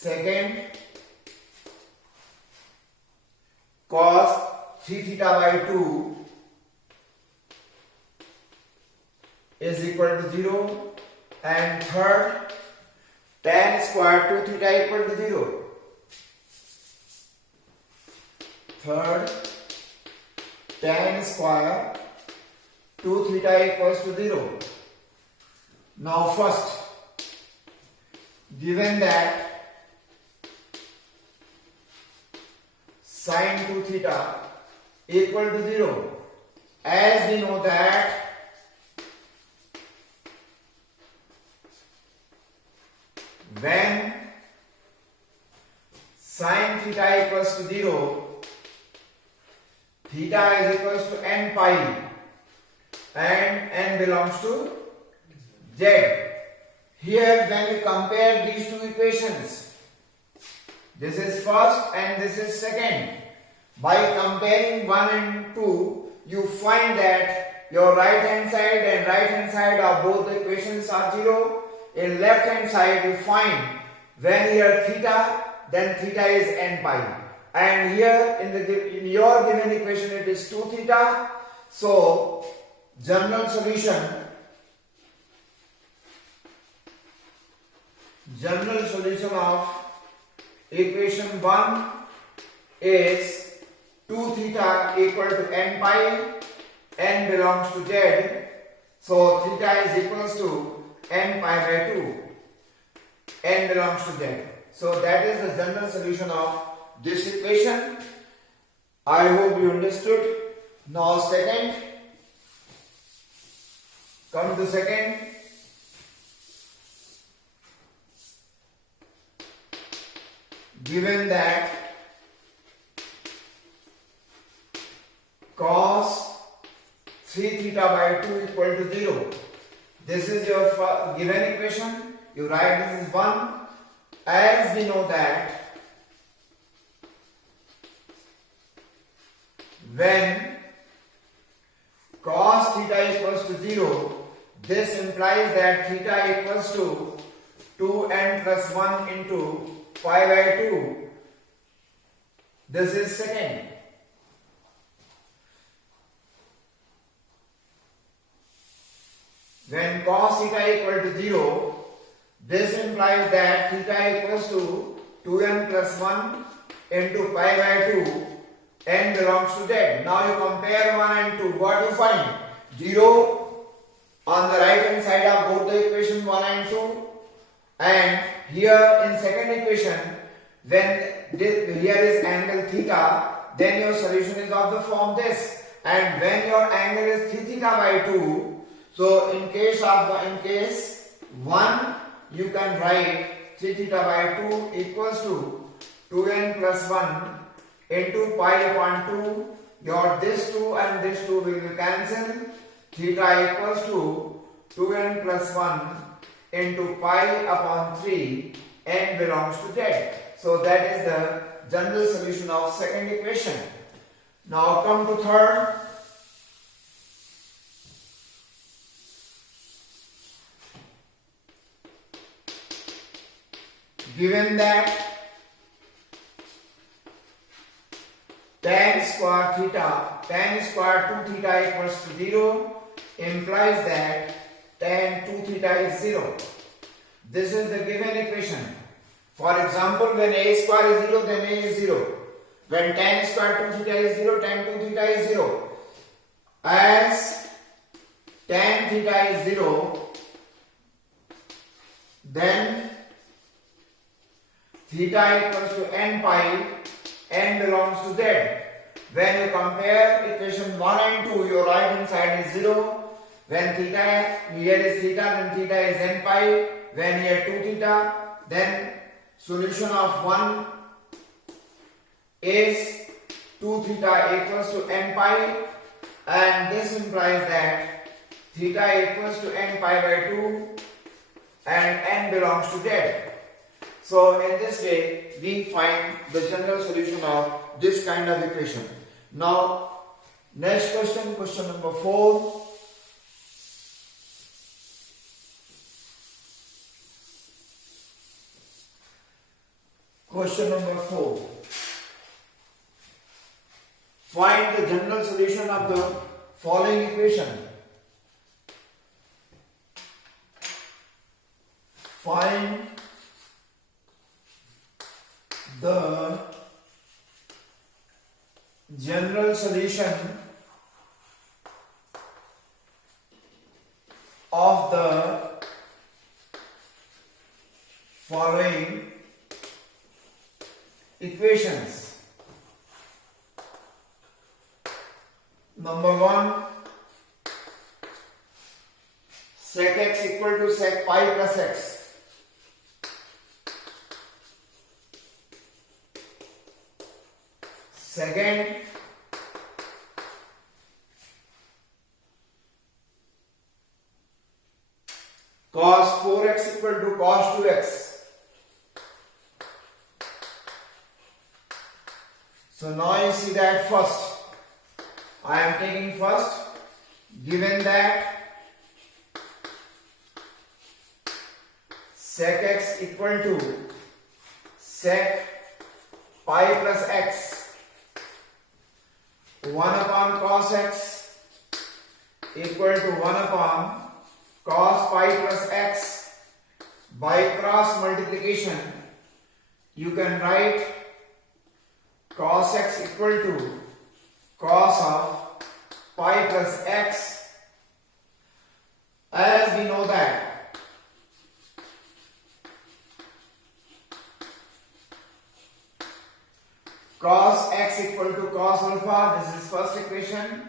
second cos 3 theta by 2 is equal to 0, and third tan square 2 theta equal to 0. Third tan square 2 theta equals to 0. Now first, given that sin 2 theta equal to 0, as we know that when sin theta equals to 0, theta is equals to n pi, and n belongs to z. Here when you compare these two equations, this is first and this is second, by comparing 1 and 2, you find that your right hand side and right hand side of both the equations are 0. In left hand side you find when here theta, then theta is n pi, and here in your given equation it is 2 theta. So general solution of equation 1 is 2 theta equal to n pi, n belongs to z, so theta is equals to n pi by 2, n belongs to z. So that is the general solution of this equation. I hope you understood. Now second, come to second. Given that cos 3 theta by 2 equal to 0, this is your given equation. You write this is 1. As we know that when cos theta equals to 0, this implies that theta equals to 2n plus 1 into pi by 2. This is second. When cos theta equal to 0, this implies that theta equals to 2n plus 1 into pi by 2, n belongs to z. Now you compare 1 and 2, what you find? 0 on the right hand side of both the equation 1 and 2, and here in second equation, when here is angle theta, then your solution is of the form this, and when your angle is 3 theta by 2, so in case 1, you can write 3 theta by 2 equals to 2n plus 1 into pi upon 2. Your this 2 and this 2 will be cancelled. Theta equals to 2n plus 1 into pi upon 3, n belongs to z. So that is the general solution of second equation. Now come to third. Given that tan square 2 theta equals to 0, implies that tan 2 theta is 0. This is the given equation. For example, when a square is 0, then a is 0. When tan square 2 theta is 0, tan 2 theta is 0. As tan theta is 0, then theta equals to n pi, n belongs to z. When you compare equation 1 and 2, your right hand side is 0. When theta, here is theta, then theta is n pi. When here 2 theta, then solution of 1 is 2 theta equals to n pi, and this implies that theta equals to n pi by 2 and n belongs to z. So in this way we find the general solution of this kind of equation. Now next question, question number 4. Question number 4. Find the general solution of the following equation. Find the general solution of the following equations. Number 1, sec x equal to sec pi plus x. Second, cos 4x equal to cos 2x. So now you see that first, I am taking first, given that sec x equal to sec pi plus x, 1 upon cos x equal to 1 upon cos pi plus x. By cross multiplication, you can write cos x equal to cos of pi plus x. As we know that cos x equal to cos alpha, this is first equation.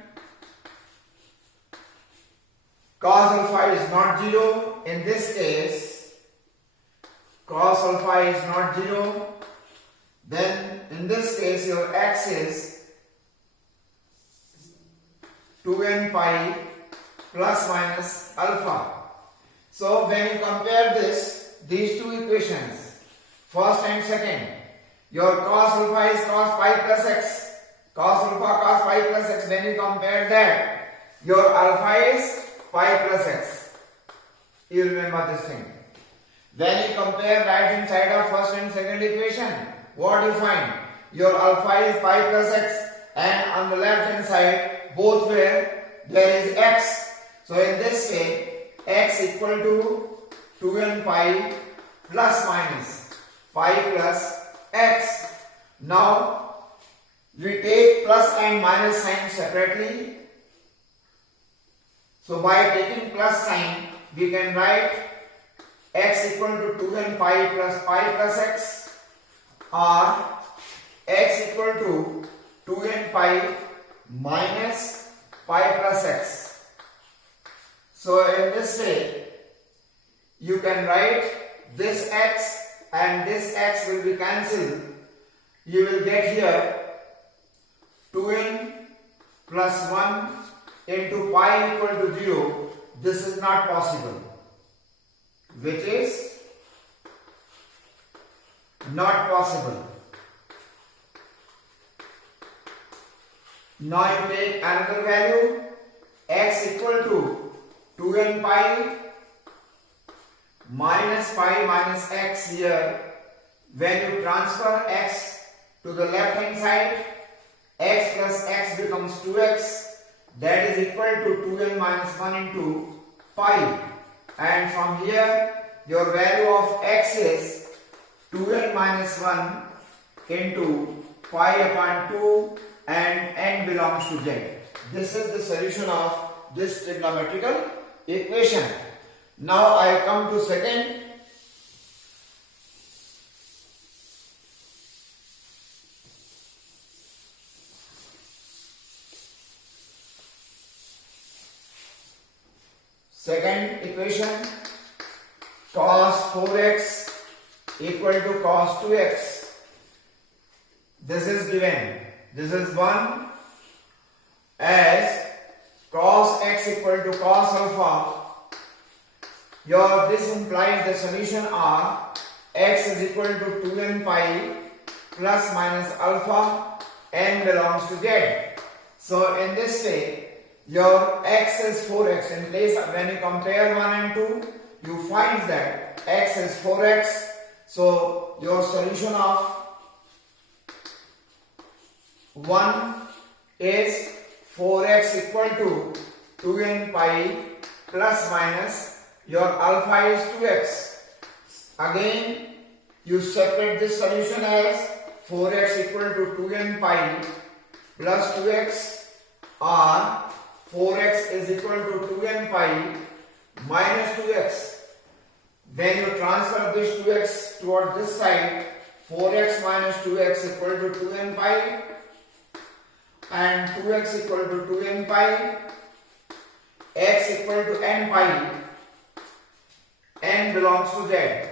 Cos alpha is not 0. In this case, cos alpha is not 0. Then in this case, your x is 2n pi plus minus alpha. So when you compare these two equations, first and second, your cos alpha is cos pi plus x. Cos alpha cos pi plus x. When you compare that, your alpha is pi plus x. You remember this thing. When you compare right hand side of first and second equation, what you find? Your alpha is pi plus x, and on the left hand side, both where there is x. So in this way, x equal to 2n pi plus minus pi plus x. Now we take plus and minus sign separately. So by taking plus sign, we can write x equal to 2n pi plus x, or x equal to 2n pi minus pi plus x. So in this way, you can write this x and this x will be cancelled. You will get here 2n plus 1 into pi equal to 0. This is not possible, which is not possible. Now you take another value, x equal to 2n pi minus pi minus x here. When you transfer x to the left hand side, x plus x becomes 2x. That is equal to 2n minus 1 into pi. And from here, your value of x is 2n minus 1 into pi upon 2, and n belongs to z. This is the solution of this trigonometrical equation. Now I come to second. Second equation, cos 4x equal to cos 2x. This is given. This is 1 as cos x equal to cos alpha. This implies the solution are x is equal to 2n pi plus minus alpha, n belongs to z. So in this way, your x is 4x. In place, when you compare 1 and 2, you find that x is 4x. So your solution of 1 is 4x equal to 2n pi plus minus your alpha is 2x. Again you separate this solution as 4x equal to 2n pi plus 2x or 4x is equal to 2n pi minus 2x. When you transfer this 2x toward this side, 4x minus 2x equal to 2n pi and 2x equal to 2n pi, x equal to n pi, n belongs to z.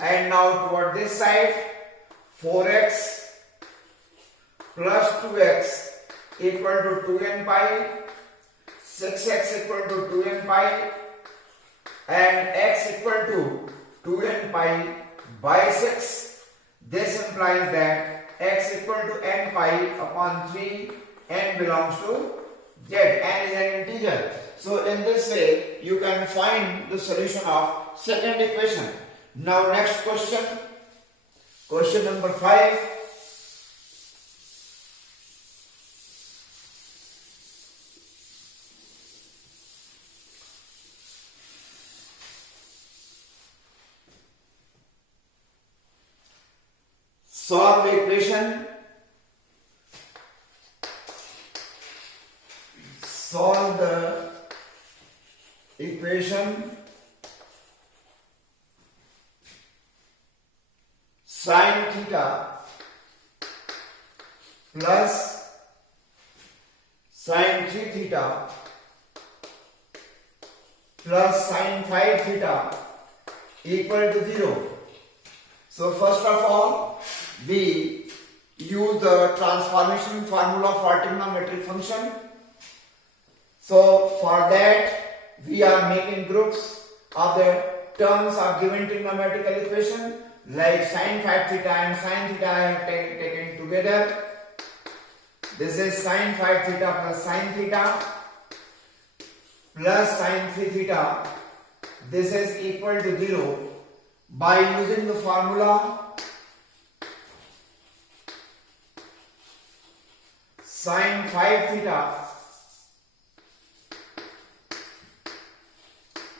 And now toward this side, 4x plus 2x equal to 2n pi, 6x equal to 2n pi, and x equal to 2n pi by 6. This implies that x equal to n pi upon 3, n belongs to z, n is an integer. So in this way you can find the solution of second equation. Now next question, question number 5. Solve the equation. Solve the equation sin theta plus sin 3 theta plus sin 5 theta equal to 0. So first of all, we use the transformation formula for trigonometric function. So for that we are making groups of the terms of given trigonometrical equation, like sin 5 theta and sin theta I have taken together. This is sin 5 theta plus sin theta plus sin 3 theta. This is equal to 0 by using the formula sin 5 theta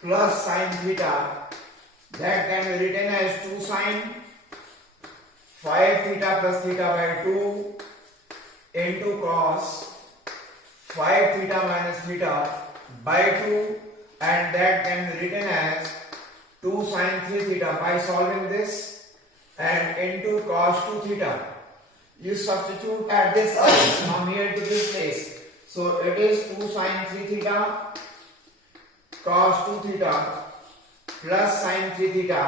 plus sin theta, that can be written as 2 sin 5 theta plus theta by 2 into cos 5 theta minus theta by 2, and that can be written as 2 sin 3 theta by solving this, and into cos 2 theta. You substitute at this place from here to this place. So it is 2 sin 3 theta cos 2 theta plus sin 3 theta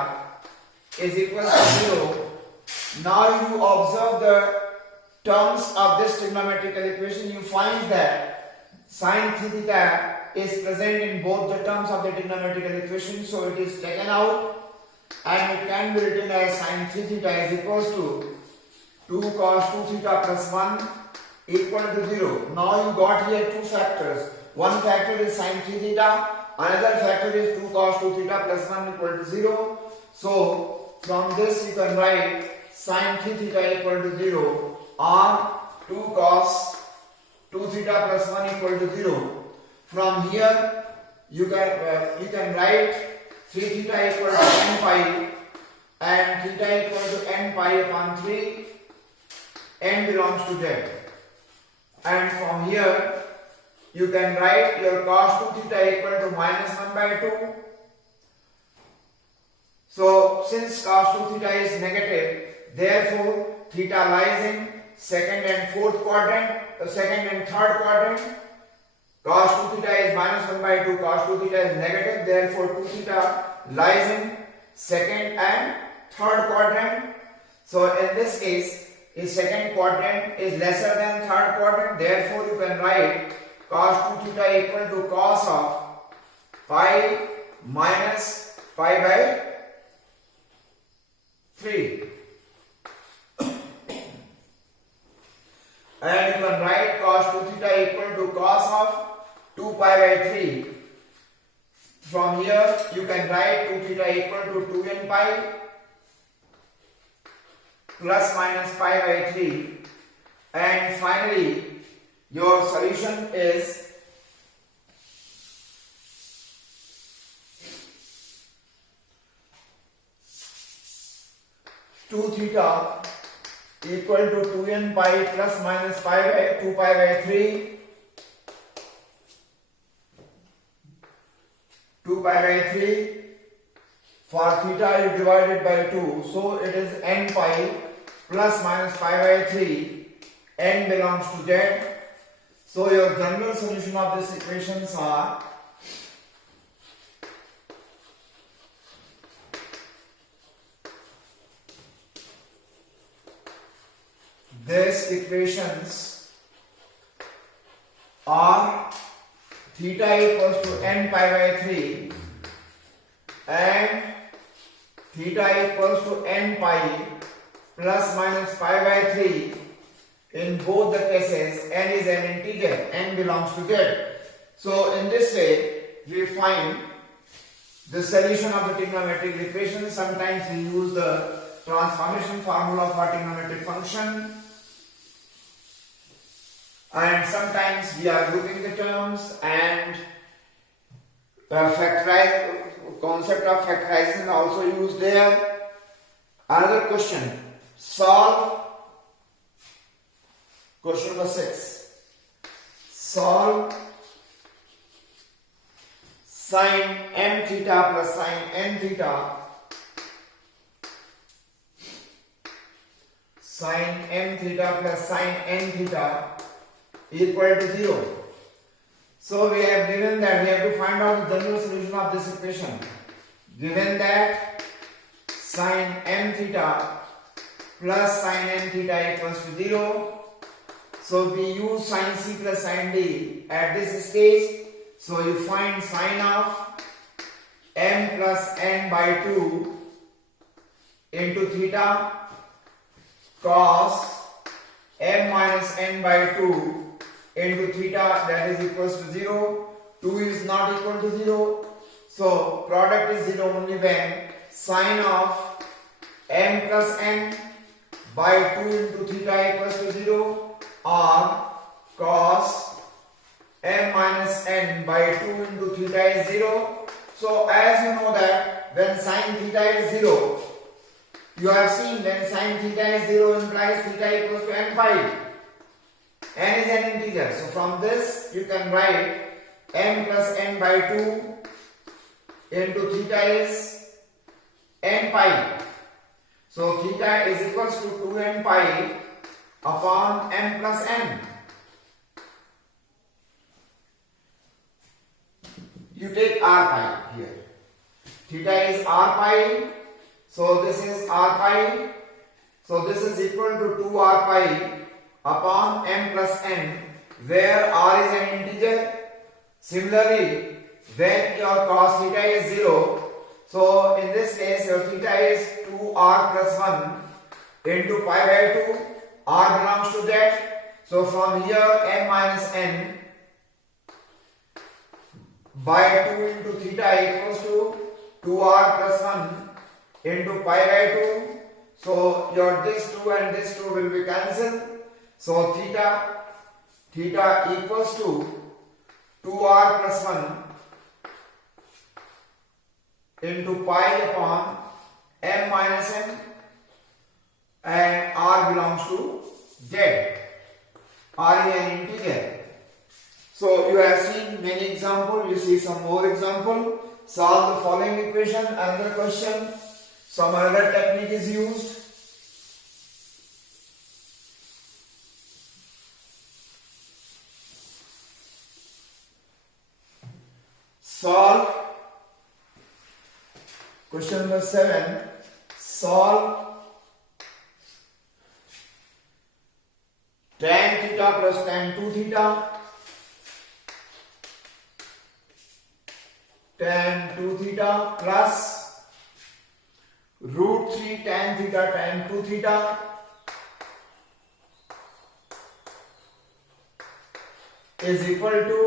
is equal to 0. Now you observe the terms of this trigonometrical equation. You find that sin 3 theta is present in both the terms of the trigonometrical equation, so it is taken out and it can be written as sin 3 theta is equals to 2 cos 2 theta plus 1 equal to 0. Now you got here two factors. One factor is sin 3 theta, another factor is 2 cos 2 theta plus 1 equal to 0. So from this you can write sin 3 theta equal to 0 or 2 cos 2 theta plus 1 equal to 0. From here you can write 3 theta equal to n pi and theta equal to n pi upon 3. N belongs to z. And from here you can write your cos 2 theta equal to minus 1 by 2. So since cos 2 theta is negative, therefore theta lies in second and third quadrant. Cos 2 theta is minus 1 by 2, cos 2 theta is negative, therefore 2 theta lies in second and third quadrant. So in this case, if second quadrant is lesser than third quadrant, therefore you can write cos 2 theta equal to cos of pi minus pi by 3. And you can write cos 2 theta equal to cos of 2 pi by 3. From here you can write 2 theta equal to 2n pi plus minus pi by 3, and finally your solution is 2 theta equal to 2n pi plus minus pi by 2 pi by 3, 2 pi by 3. For theta is divided by 2, so it is n pi plus minus pi by 3. N belongs to z. So your general solution of these equations are these equations are theta equals to n pi by 3 and theta equals to n pi plus minus pi by 3. In both the cases, n is an integer, n belongs to z. So in this way, we find the solution of the trigonometric equation. Sometimes we use the transformation formula for trigonometric function, and sometimes we are grouping the terms, and the concept of factorization also used there. Another question, solve question number 6. Solve sin m theta plus sin n theta, sin m theta plus sin n theta equal to 0. So we have given that we have to find out the general solution of this equation. Given that sin m theta plus sin n theta equals to 0, so we use sin c plus sin d at this stage. So you find sin of m plus n by 2 into theta cos m minus n by 2 into theta, that is equals to 0. 2 is not equal to 0. So product is 0 only when sin of m plus n by 2 into theta equals to 0 or cos m minus n by 2 into theta is 0. So as you know that when sin theta is 0, you have seen when sin theta is 0 implies theta equals to n pi. N is an integer. So from this you can write m plus n by 2 into theta is n pi. So theta is equals to 2n pi upon m plus n. You take r pi here. Theta is r pi. So this is r pi. So this is equal to 2r pi upon m plus n, where r is an integer. Similarly, when your cos theta is 0, so in this case your theta is 2r plus 1 into pi by 2. R belongs to that. So from here m minus n by 2 into theta equals to 2r plus 1 into pi by 2. So your this 2 and this 2 will be cancelled. So theta equals to 2r plus 1 into pi upon m minus n, and r belongs to z. R is an integer. So you have seen many examples, you see some more example. Solve the following equation. Another question, some other technique is used. Solve question number 7. Solve tan theta plus tan 2 theta, tan 2 theta plus root 3 tan theta tan 2 theta is equal to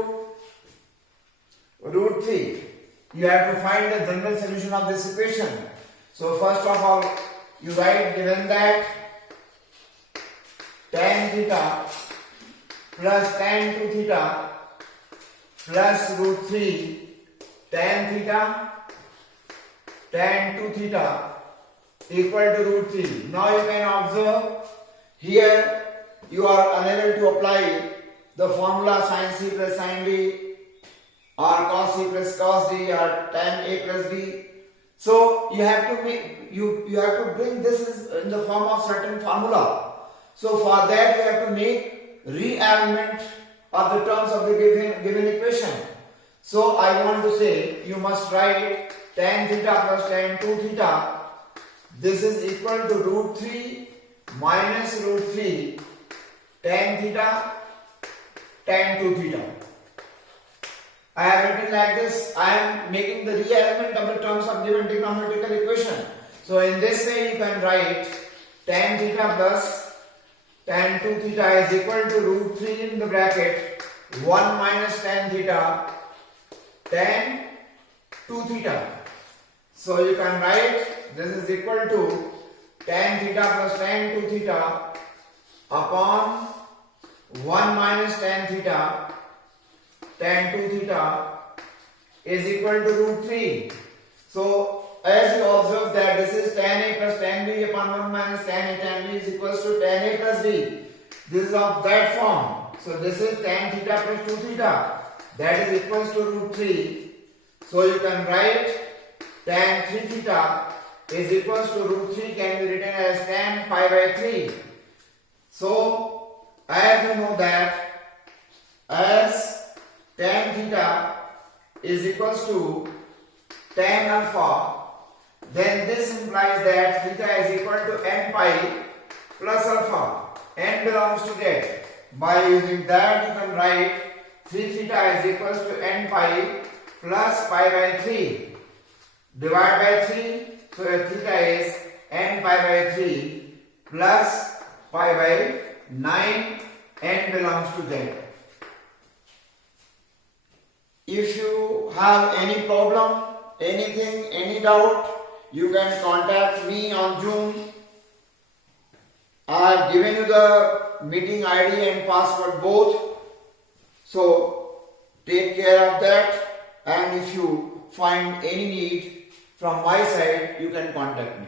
root 3. You have to find the general solution of this equation. So first of all, you write, given that tan theta plus tan 2 theta plus root 3 tan theta tan 2 theta equal to root 3. Now you can observe here you are unable to apply the formula sin c plus sin d or cos c plus cos d or tan a plus b. So you have to make you have to bring this in the form of certain formula. So for that you have to make rearrangement of the terms of the given equation. So I want to say you must write tan theta plus tan 2 theta. This is equal to root 3 minus root 3 tan theta tan 2 theta. I have written like this. I am making the rearrangement of the terms of given trigonometrical equation. So in this way you can write tan theta plus tan 2 theta is equal to root 3 in the bracket 1 minus tan theta tan 2 theta. So you can write this is equal to tan theta plus tan 2 theta upon 1 minus tan theta tan 2 theta is equal to root 3. So as you observe that this is tan a plus tan b upon 1 minus tan a tan b is equals to tan a plus b. This is of that form. So this is tan theta plus 2 theta that is equals to root 3. So you can write tan 3 theta is equals to root 3 can be written as tan pi by 3. So as you know that as tan theta is equals to tan alpha, then this implies that theta is equal to n pi plus alpha. N belongs to z. By using that you can write 3 theta is equals to n pi plus pi by 3. Divide by 3, so theta is n pi by 3 plus pi by 9. N belongs to z. If you have any problem, anything, any doubt, you can contact me on Zoom. I have given you the meeting ID and password both. So take care of that, and if you find any need from my side, you can contact me.